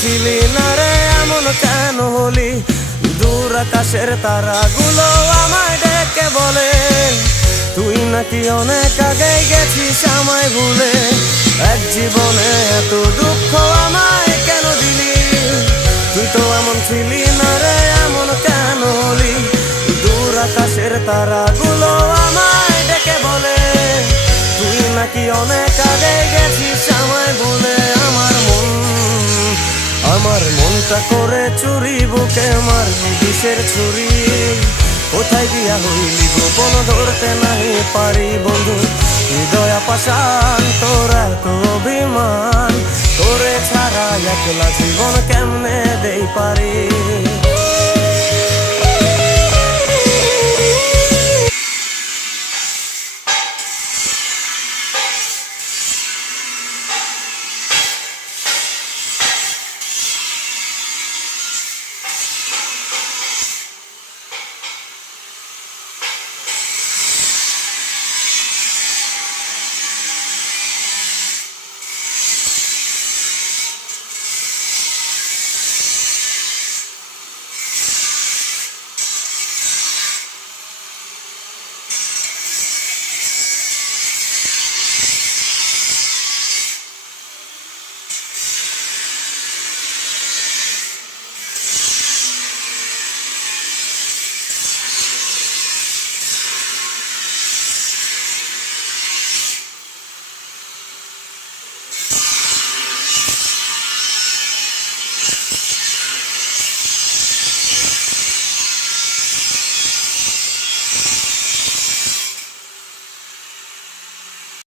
ছিলি না রে এমন কেন হলি? দূর আকাশের তারাগুলো আমায় ডেকে বলে তুই নাকি অনেক আগে গেছিস আমায় ভুলে। এক জীবনে এত দুঃখ আমায় কেন দিলি? তুই তো এমন ছিলি না রে এমন কেন হলি? দূর আকাশের তারাগুলো আমায় ডেকে বলে তুই নাকি অনেক আগে গেছিস আমায় ভুলে। আমার মনটা করে চুরি, বুকে মারলি বিষের ছুরি। কোথায় গিয়া হইলি গোপন ধরতে নাহি পারি বন্ধু। হৃদয় পাষাণ তোর এত অভিমান, তোরে ছাড়া একলা জীবন কেমনে দেই পারি।